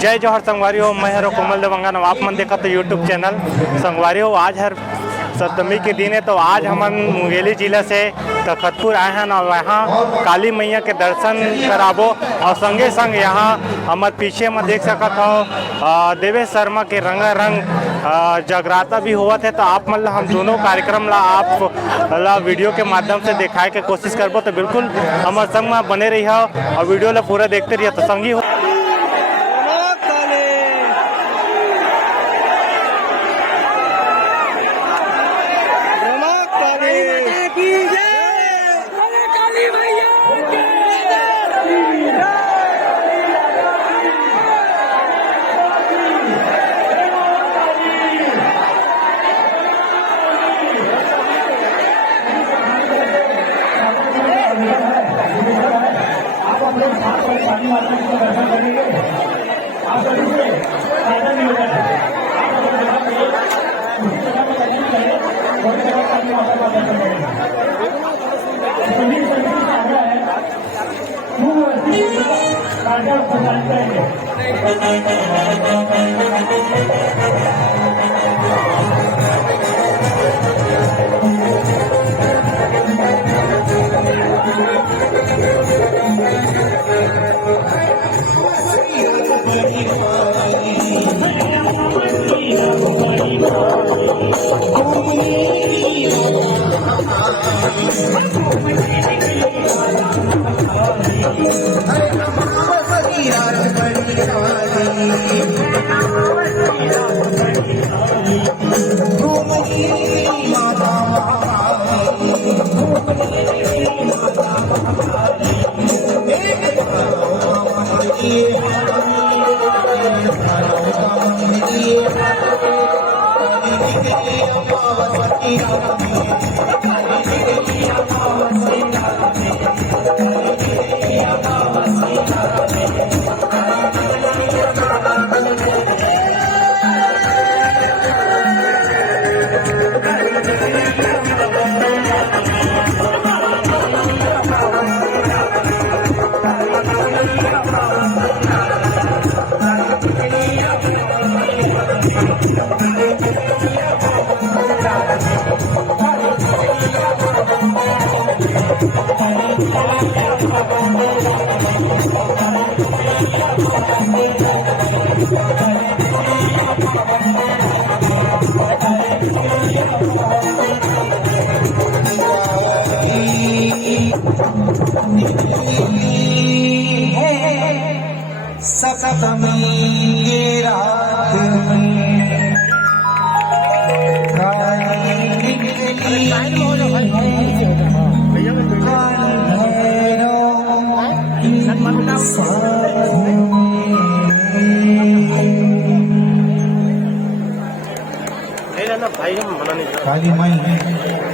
जय जोहर संगवारी हो। मैं हरो कोमल देवंगन। आप मन देखा तो यूट्यूब चैनल संगवारी हो। आज हर सप्तमी के दिन है तो आज हम मुंगेली जिला से तखतपुर आए हैं और यहाँ काली मैया के दर्शन कराबो और संगे संग यहाँ हमारे पीछे में देख सकत हो देवेश शर्मा के रंगारंग जगराता भी हुआ थे। तो आप मतलब हम दोनों कार्यक्रम ला आप ला वीडियो के माध्यम से दिखाए के कोशिश करबो तो बिल्कुल हमारे संग में बने रही हो और वीडियो ला पूरा देखते रहिए। तो संगी हो सप्तमी की रात में काली निकली भाई हम मना नहीं काली माई